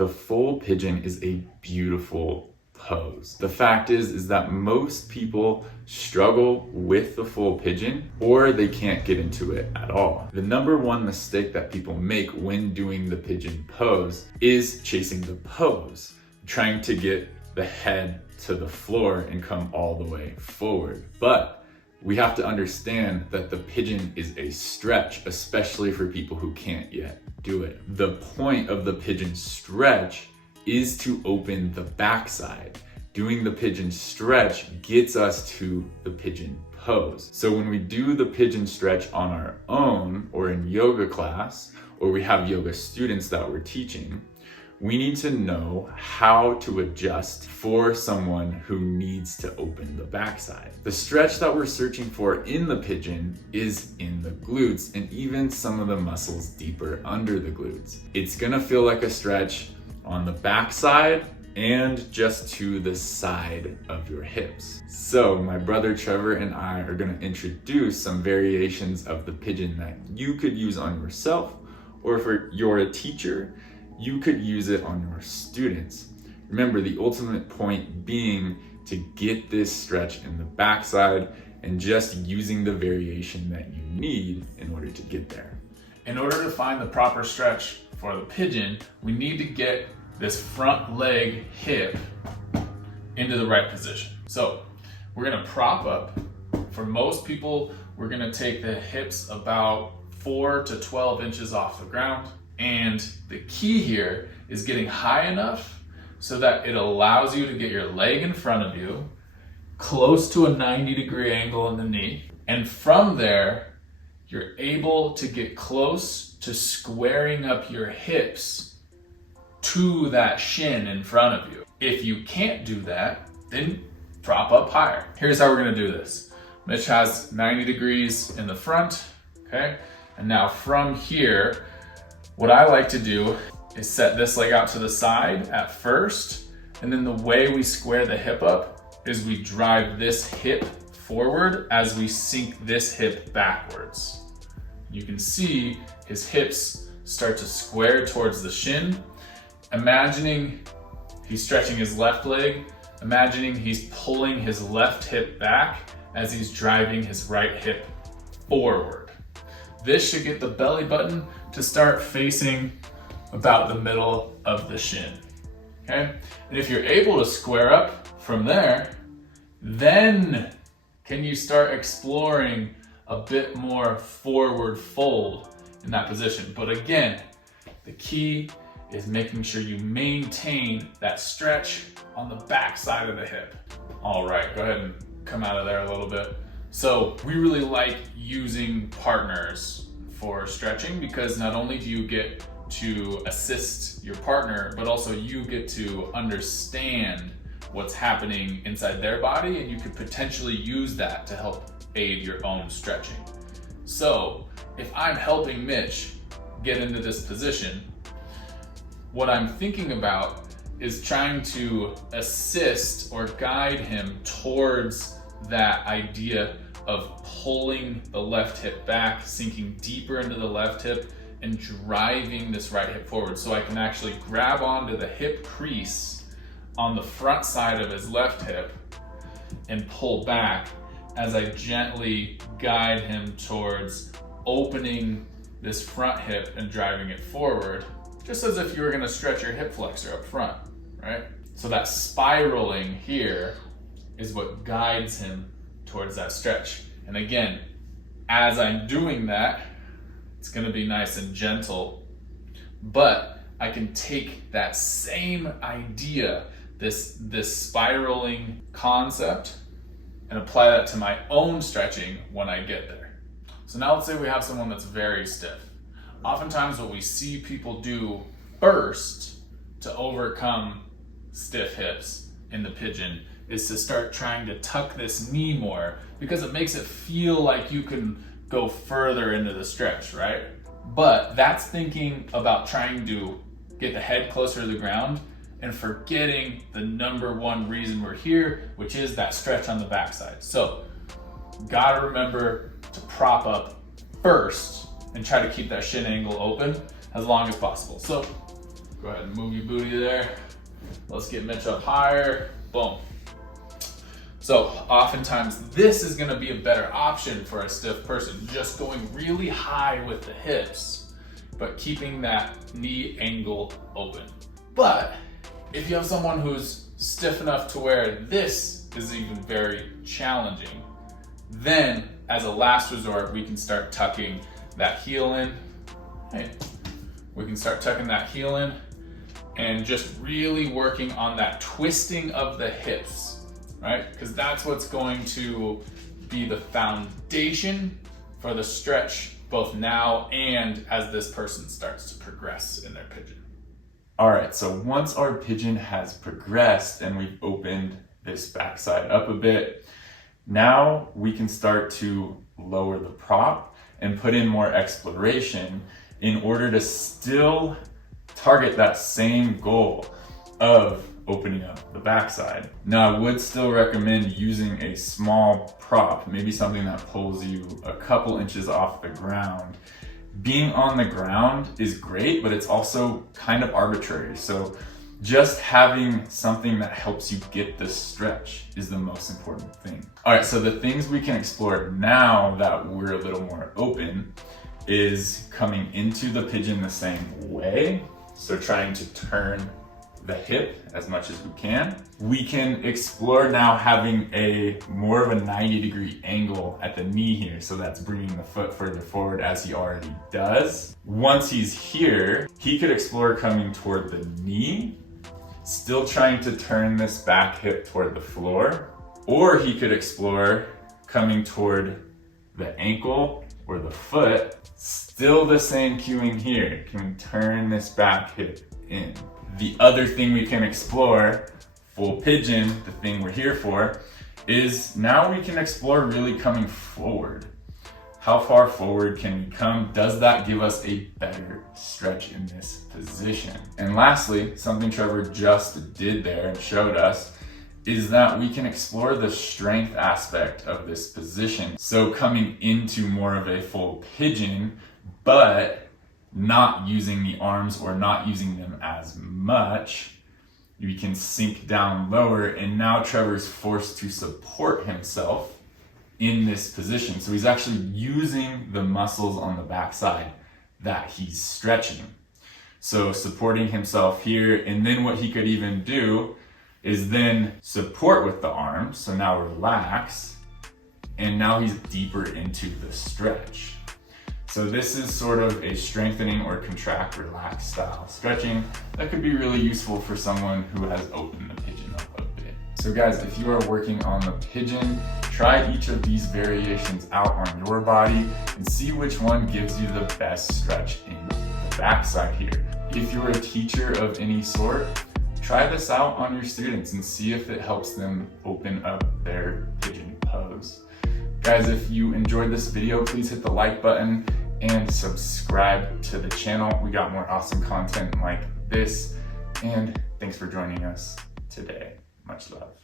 The full pigeon is a beautiful pose. The fact is that most people struggle with the full pigeon or they can't get into it at all. The number one mistake that people make when doing the pigeon pose is chasing the pose, trying to get the head to the floor and come all the way forward. But we have to understand that the pigeon is a stretch, especially for people who can't yet do it. The point of the pigeon stretch is to open the backside. Doing the pigeon stretch gets us to the pigeon pose. So when we do the pigeon stretch on our own or in yoga class, or we have yoga students that we're teaching, we need to know how to adjust for someone who needs to open the backside. The stretch that we're searching for in the pigeon is in the glutes and even some of the muscles deeper under the glutes. It's gonna feel like a stretch on the backside and just to the side of your hips. So my brother Trevor and I are gonna introduce some variations of the pigeon that you could use on yourself, or if you're a teacher, you could use it on your students. Remember, the ultimate point being to get this stretch in the backside and just using the variation that you need in order to get there. In order to find the proper stretch for the pigeon, we need to get this front leg hip into the right position. So we're gonna prop up. For most people, we're gonna take the hips about 4 to 12 inches off the ground. And the key here is getting high enough so that it allows you to get your leg in front of you, close to a 90-degree angle in the knee. And from there, you're able to get close to squaring up your hips to that shin in front of you. If you can't do that, then prop up higher. Here's how we're gonna do this. Mitch has 90 degrees in the front, okay? And now from here, what I like to do is set this leg out to the side at first, and then the way we square the hip up is we drive this hip forward as we sink this hip backwards. You can see his hips start to square towards the shin. Imagining he's stretching his left leg, imagining he's pulling his left hip back as he's driving his right hip forward. This should get the belly button to start facing about the middle of the shin, okay? And if you're able to square up from there, then can you start exploring a bit more forward fold in that position? But again, the key is making sure you maintain that stretch on the back side of the hip. All right, go ahead and come out of there a little bit. So we really like using partners for stretching because not only do you get to assist your partner, but also you get to understand what's happening inside their body, and you could potentially use that to help aid your own stretching. So if I'm helping Mitch get into this position, what I'm thinking about is trying to assist or guide him towards that idea of pulling the left hip back, sinking deeper into the left hip, and driving this right hip forward. So I can actually grab onto the hip crease on the front side of his left hip and pull back as I gently guide him towards opening this front hip and driving it forward, just as if you were gonna stretch your hip flexor up front, right? So that spiraling here is what guides him towards that stretch. And again, as I'm doing that, it's gonna be nice and gentle, but I can take that same idea, this spiraling concept, and apply that to my own stretching when I get there. So now let's say we have someone that's very stiff. Oftentimes what we see people do first to overcome stiff hips in the pigeon is to start trying to tuck this knee more, because it makes it feel like you can go further into the stretch, right? But that's thinking about trying to get the head closer to the ground and forgetting the number one reason we're here, which is that stretch on the backside. So gotta remember to prop up first and try to keep that shin angle open as long as possible. So Go ahead and move your booty there. Let's get Mitch up higher. Boom. So oftentimes this is gonna be a better option for a stiff person, just going really high with the hips, but keeping that knee angle open. But if you have someone who's stiff enough to where this is even very challenging, then as a last resort, we can start tucking that heel in. Hey, we can start tucking that heel in and just really working on that twisting of the hips, right? Because that's what's going to be the foundation for the stretch, both now and as this person starts to progress in their pigeon. All right, so once our pigeon has progressed and we've opened this backside up a bit, now we can start to lower the prop and put in more exploration in order to still target that same goal of opening up the backside. Now, I would still recommend using a small prop, maybe something that pulls you a couple inches off the ground. Being on the ground is great, but it's also kind of arbitrary. So just having something that helps you get the stretch is the most important thing. All right, so the things we can explore now that we're a little more open is coming into the pigeon the same way. So trying to turn the hip as much as we can. We can explore now having a more of a 90-degree angle at the knee here. So that's bringing the foot further forward as he already does. Once he's here, he could explore coming toward the knee, still trying to turn this back hip toward the floor, or he could explore coming toward the ankle or the foot, still the same cueing here. Can we turn this back hip in? The other thing we can explore, full pigeon, the thing we're here for, is now we can explore really coming forward. How far forward can we come? Does that give us a better stretch in this position? And lastly, something Trevor just did there and showed us is that we can explore the strength aspect of this position. So coming into more of a full pigeon, but not using the arms or not using them as much, we can sink down lower, and now Trevor's forced to support himself in this position. So he's actually using the muscles on the backside that he's stretching. So supporting himself here, and then what he could even do is then support with the arms. So now relax, and now he's deeper into the stretch. So this is sort of a strengthening or contract, relax style stretching that could be really useful for someone who has opened the pigeon up a bit. So guys, if you are working on the pigeon, try each of these variations out on your body and see which one gives you the best stretch in the backside here. If you're a teacher of any sort, try this out on your students and see if it helps them open up their pigeon pose. Guys, if you enjoyed this video, please hit the like button and subscribe to the channel. We got more awesome content like this, and thanks for joining us today. Much love.